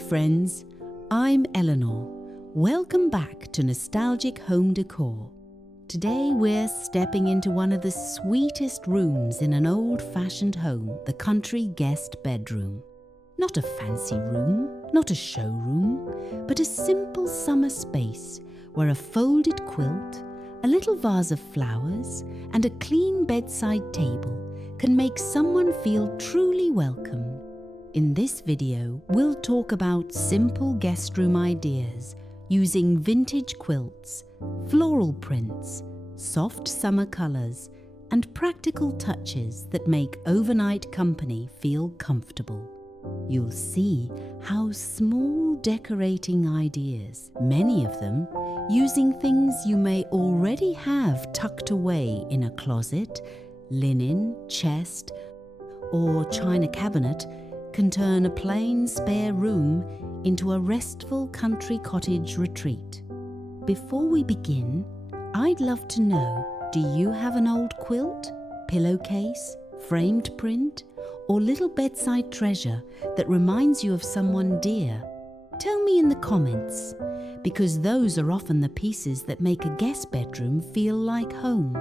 friends, I'm Eleanor. Welcome back to Nostalgic Home Decor. Today we're stepping into one of the sweetest rooms in an old-fashioned home, the country guest bedroom. Not a fancy room, not a showroom, but a simple summer space where a folded quilt, a little vase of flowers, and a clean bedside table can make someone feel truly welcome. In this video, we'll talk about simple guest room ideas using vintage quilts, floral prints, soft summer colours, and practical touches that make overnight company feel comfortable. You'll see how small decorating ideas, many of them using things you may already have tucked away in a closet, linen, chest, or china cabinet, can turn a plain spare room into a restful country cottage retreat. Before we begin, I'd love to know, do you have an old quilt, pillowcase, framed print, or little bedside treasure that reminds you of someone dear? Tell me in the comments, because those are often the pieces that make a guest bedroom feel like home.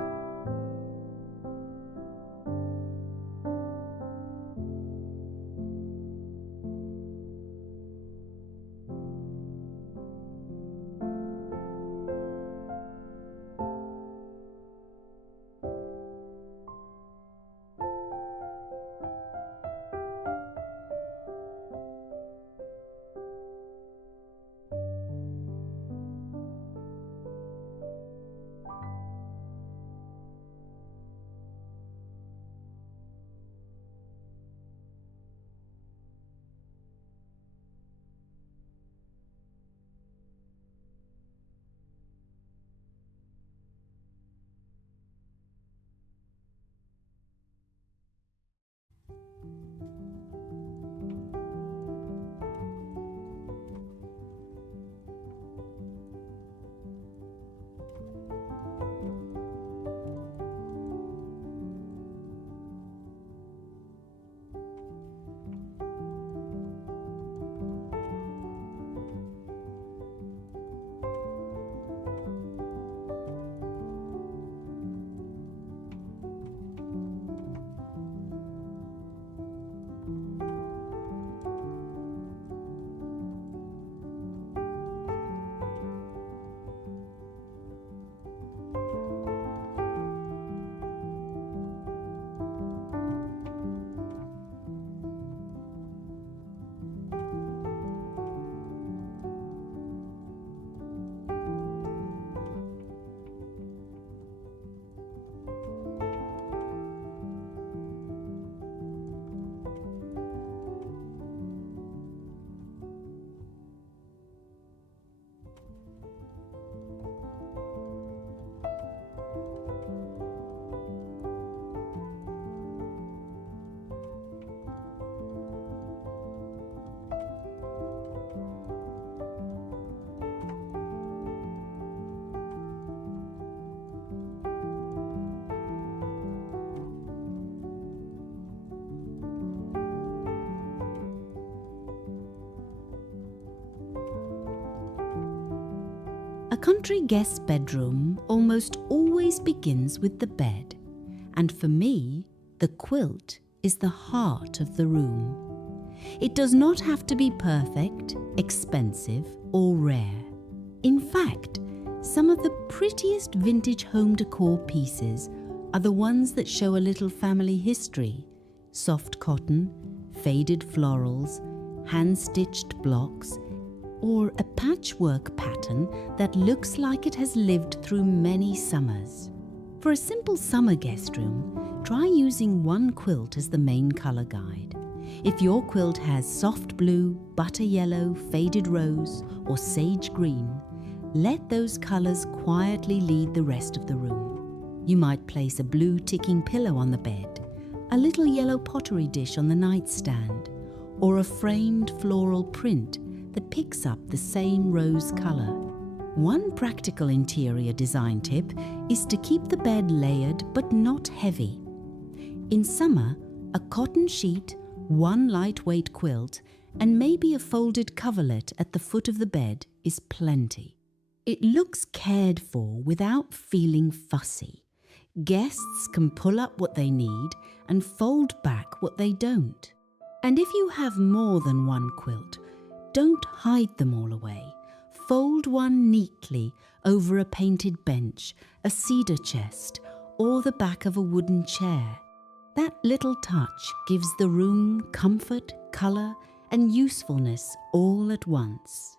A country guest bedroom almost always begins with the bed, and for me, the quilt is the heart of the room. It does not have to be perfect, expensive, or rare. In fact, some of the prettiest vintage home decor pieces are the ones that show a little family history: soft cotton, faded florals, hand-stitched blocks, or a patchwork pattern that looks like it has lived through many summers. For a simple summer guest room, try using one quilt as the main color guide. If your quilt has soft blue, butter yellow, faded rose, or sage green, let those colors quietly lead the rest of the room. You might place a blue ticking pillow on the bed, a little yellow pottery dish on the nightstand, or a framed floral print that picks up the same rose color. One practical interior design tip is to keep the bed layered but not heavy. In summer, a cotton sheet, one lightweight quilt, and maybe a folded coverlet at the foot of the bed is plenty. It looks cared for without feeling fussy. Guests can pull up what they need and fold back what they don't. And if you have more than one quilt, don't hide them all away. Fold one neatly over a painted bench, a cedar chest, or the back of a wooden chair. That little touch gives the room comfort, colour, and usefulness all at once.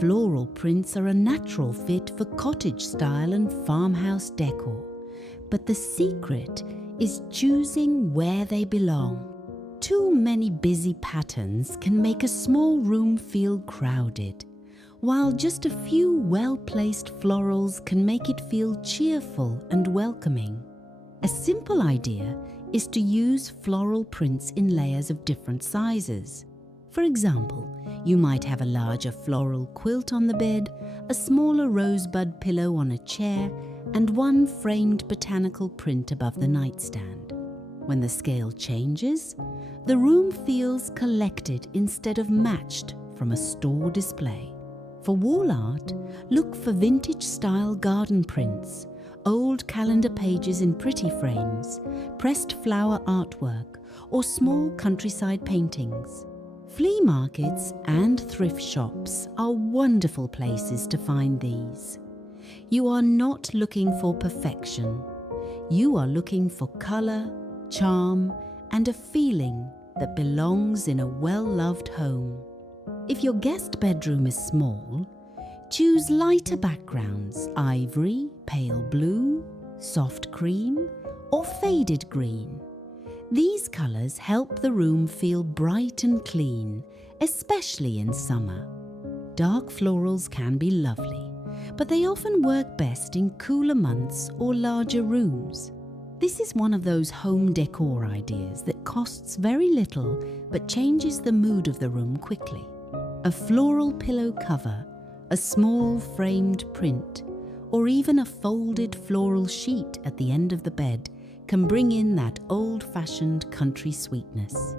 Floral prints are a natural fit for cottage style and farmhouse decor, but the secret is choosing where they belong. Too many busy patterns can make a small room feel crowded, while just a few well-placed florals can make it feel cheerful and welcoming. A simple idea is to use floral prints in layers of different sizes. For example, you might have a larger floral quilt on the bed, a smaller rosebud pillow on a chair, and one framed botanical print above the nightstand. When the scale changes, the room feels collected instead of matched from a store display. For wall art, look for vintage-style garden prints, old calendar pages in pretty frames, pressed flower artwork, or small countryside paintings. Flea markets and thrift shops are wonderful places to find these. You are not looking for perfection. You are looking for colour, charm, and a feeling that belongs in a well-loved home. If your guest bedroom is small, choose lighter backgrounds: ivory, pale blue, soft cream, or faded green. These colours help the room feel bright and clean, especially in summer. Dark florals can be lovely, but they often work best in cooler months or larger rooms. This is one of those home decor ideas that costs very little but changes the mood of the room quickly. A floral pillow cover, a small framed print, or even a folded floral sheet at the end of the bed can bring in that old-fashioned country sweetness.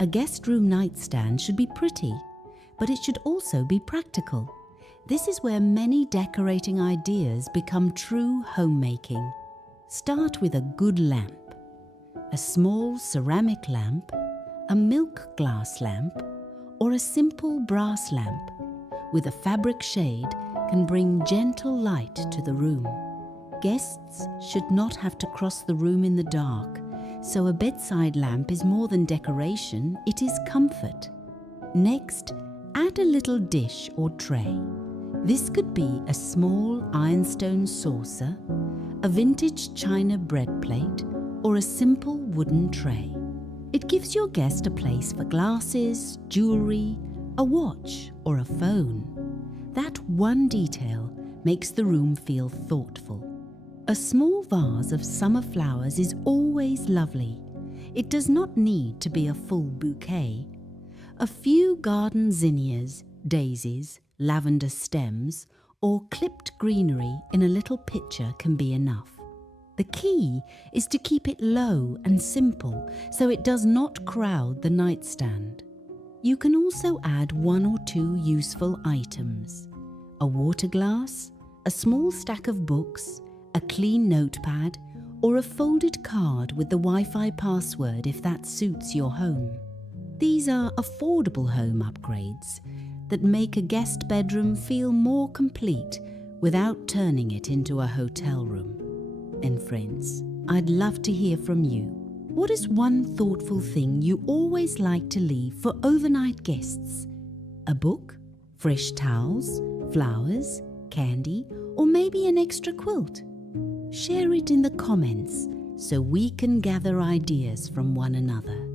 A guest room nightstand should be pretty, but it should also be practical. This is where many decorating ideas become true homemaking. Start with a good lamp. A small ceramic lamp, a milk glass lamp, or a simple brass lamp with a fabric shade can bring gentle light to the room. Guests should not have to cross the room in the dark, so a bedside lamp is more than decoration, it is comfort. Next, add a little dish or tray. This could be a small ironstone saucer, a vintage china bread plate, or a simple wooden tray. It gives your guest a place for glasses, jewellery, a watch, or a phone. That one detail makes the room feel thoughtful. A small vase of summer flowers is always lovely. It does not need to be a full bouquet. A few garden zinnias, daisies, lavender stems, or clipped greenery in a little pitcher can be enough. The key is to keep it low and simple so it does not crowd the nightstand. You can also add 1 or 2 useful items: a water glass, a small stack of books, a clean notepad, or a folded card with the Wi-Fi password if that suits your home. These are affordable home upgrades that make a guest bedroom feel more complete without turning it into a hotel room. And friends, I'd love to hear from you. What is one thoughtful thing you always like to leave for overnight guests? A book, fresh towels, flowers, candy, or maybe an extra quilt? Share it in the comments so we can gather ideas from one another.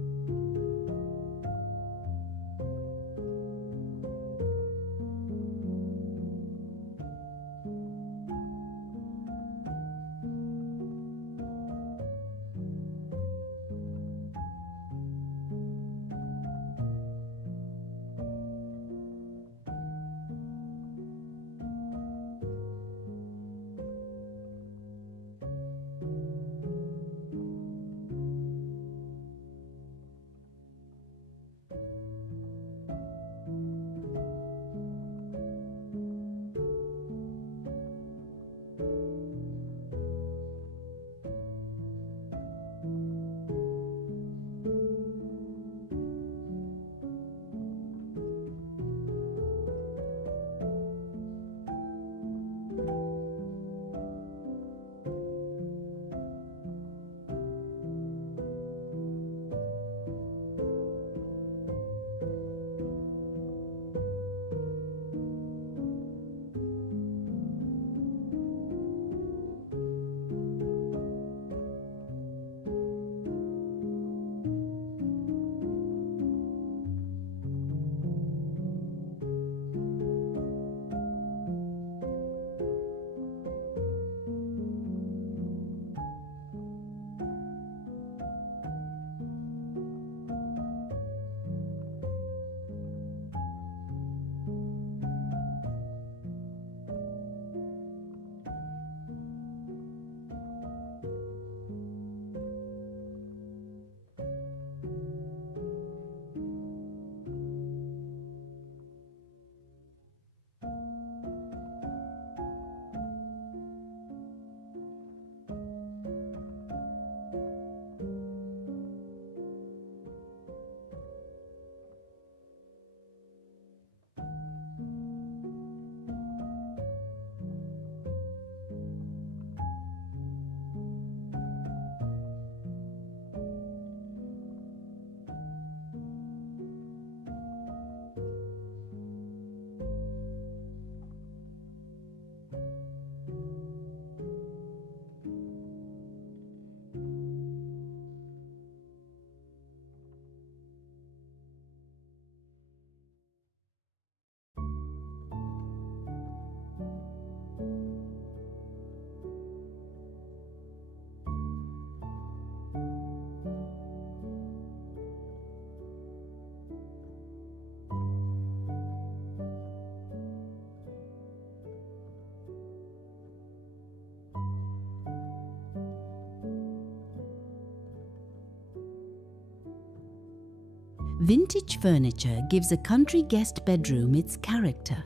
Vintage furniture gives a country guest bedroom its character.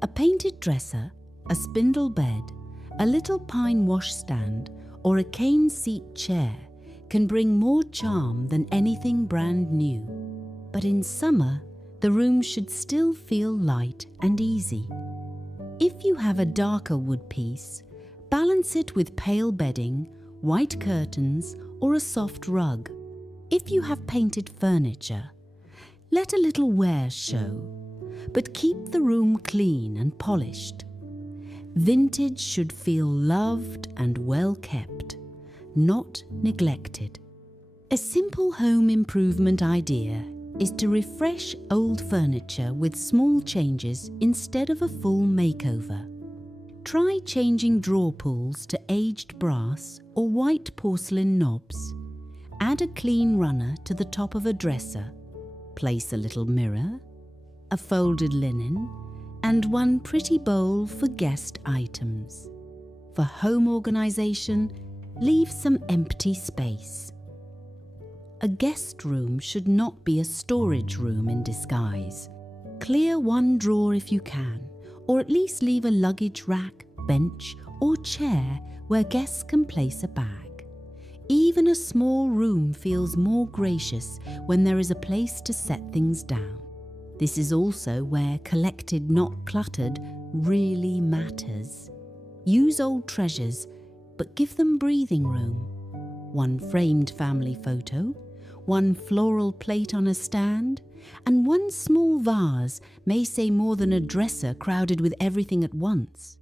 A painted dresser, a spindle bed, a little pine washstand, or a cane seat chair can bring more charm than anything brand new. But in summer, the room should still feel light and easy. If you have a darker wood piece, balance it with pale bedding, white curtains, or a soft rug. If you have painted furniture, let a little wear show, but keep the room clean and polished. Vintage should feel loved and well kept, not neglected. A simple home improvement idea is to refresh old furniture with small changes instead of a full makeover. Try changing drawer pulls to aged brass or white porcelain knobs. Add a clean runner to the top of a dresser. Place a little mirror, a folded linen, and one pretty bowl for guest items. For home organization, leave some empty space. A guest room should not be a storage room in disguise. Clear one drawer if you can, or at least leave a luggage rack, bench, or chair where guests can place a bag. Even a small room feels more gracious when there is a place to set things down. This is also where collected, not cluttered, really matters. Use old treasures, but give them breathing room. One framed family photo, one floral plate on a stand, and one small vase may say more than a dresser crowded with everything at once.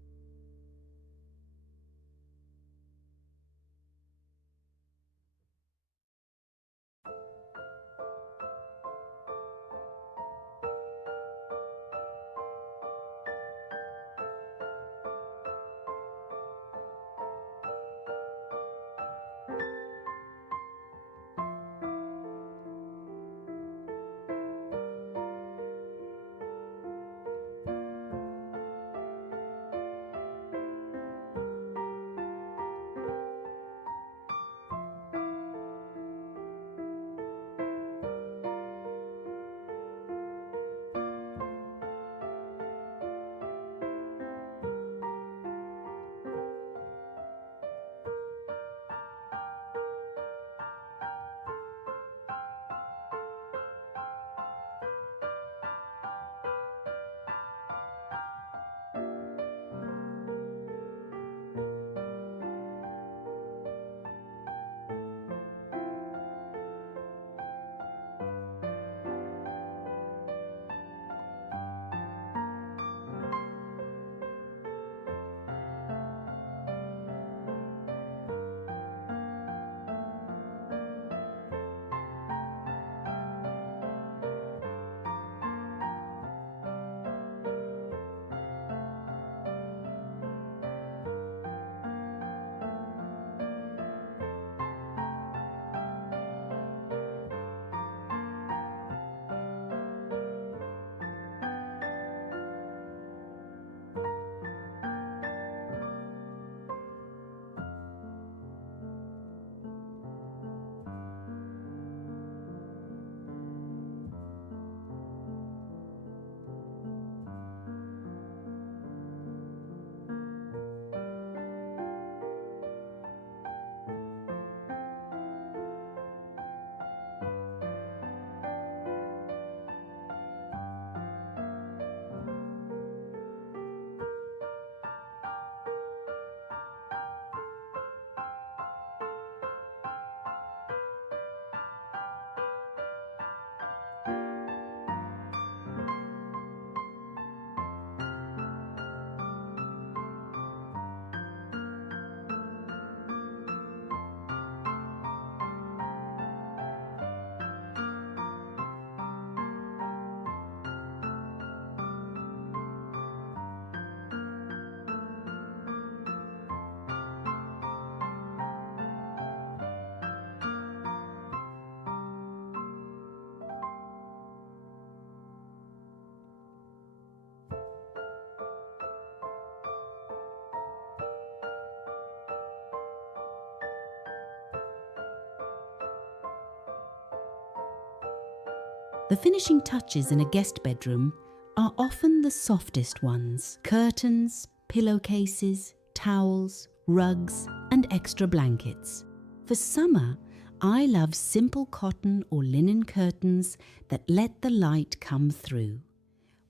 The finishing touches in a guest bedroom are often the softest ones: curtains, pillowcases, towels, rugs, and extra blankets. For summer, I love simple cotton or linen curtains that let the light come through.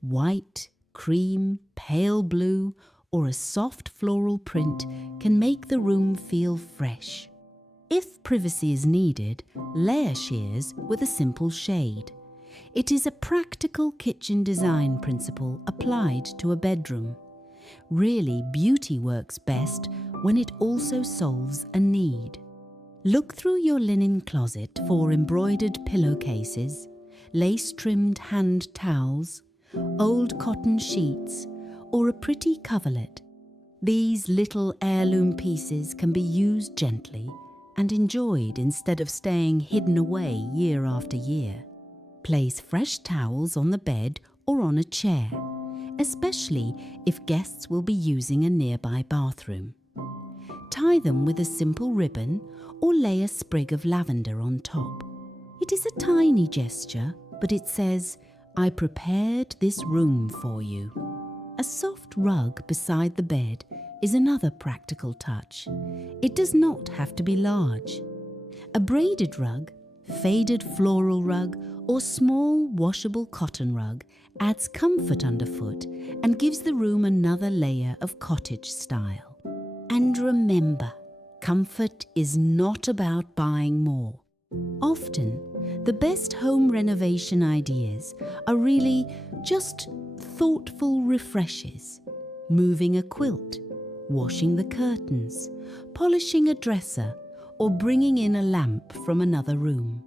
White, cream, pale blue, or a soft floral print can make the room feel fresh. If privacy is needed, layer shears with a simple shade. It is a practical kitchen design principle applied to a bedroom. Really, beauty works best when it also solves a need. Look through your linen closet for embroidered pillowcases, lace-trimmed hand towels, old cotton sheets, or a pretty coverlet. These little heirloom pieces can be used gently and enjoyed instead of staying hidden away year after year. Place fresh towels on the bed or on a chair, especially if guests will be using a nearby bathroom. tie them with a simple ribbon or lay a sprig of lavender on top. It is a tiny gesture, but it says, "I prepared this room for you." A soft rug beside the bed is another practical touch. It does not have to be large. A braided rug, faded floral rug, or small washable cotton rug adds comfort underfoot and gives the room another layer of cottage style. And remember, comfort is not about buying more. Often, the best home renovation ideas are really just thoughtful refreshes. Moving a quilt, washing the curtains, polishing a dresser, or bringing in a lamp from another room.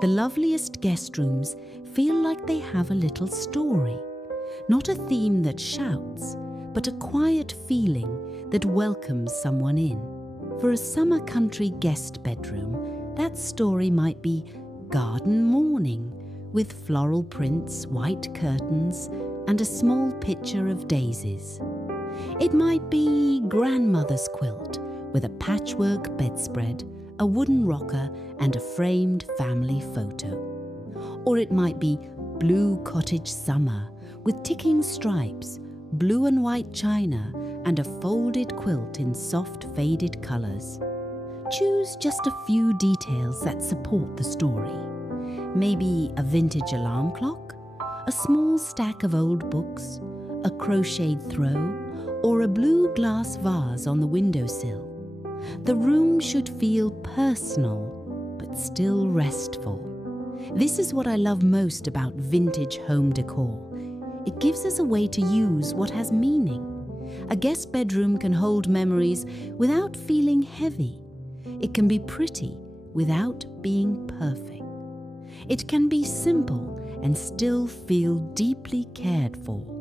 The loveliest guest rooms feel like they have a little story. Not a theme that shouts, but a quiet feeling that welcomes someone in. For a summer country guest bedroom, that story might be garden morning with floral prints, white curtains, and a small picture of daisies. It might be grandmother's quilt with a patchwork bedspread, a wooden rocker, and a framed family photo. Or it might be blue cottage summer with ticking stripes, blue and white china, and a folded quilt in soft faded colours. Choose just a few details that support the story. Maybe a vintage alarm clock, a small stack of old books, a crocheted throw, or a blue glass vase on the windowsill. The room should feel personal, but still restful. This is what I love most about vintage home decor. It gives us a way to use what has meaning, A guest bedroom can hold memories without feeling heavy. It can be pretty without being perfect. It can be simple and still feel deeply cared for.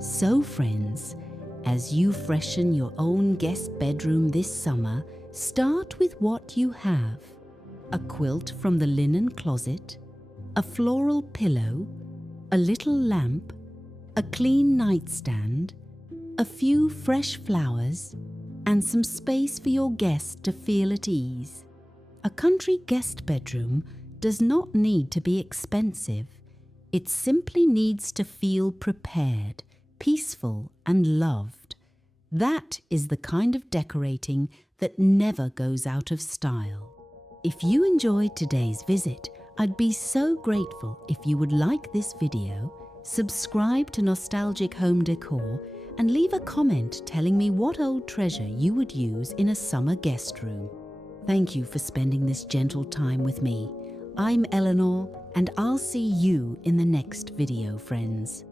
So friends, as you freshen your own guest bedroom this summer, start with what you have. A quilt from the linen closet, a floral pillow, a little lamp, a clean nightstand, a few fresh flowers, and some space for your guest to feel at ease. A country guest bedroom does not need to be expensive. It simply needs to feel prepared, peaceful, and loved. That is the kind of decorating that never goes out of style. If you enjoyed today's visit, I'd be so grateful if you would like this video, subscribe to Nostalgic Home Decor, and leave a comment telling me what old treasure you would use in a summer guest room. Thank you for spending this gentle time with me. I'm Eleanor, and I'll see you in the next video, friends.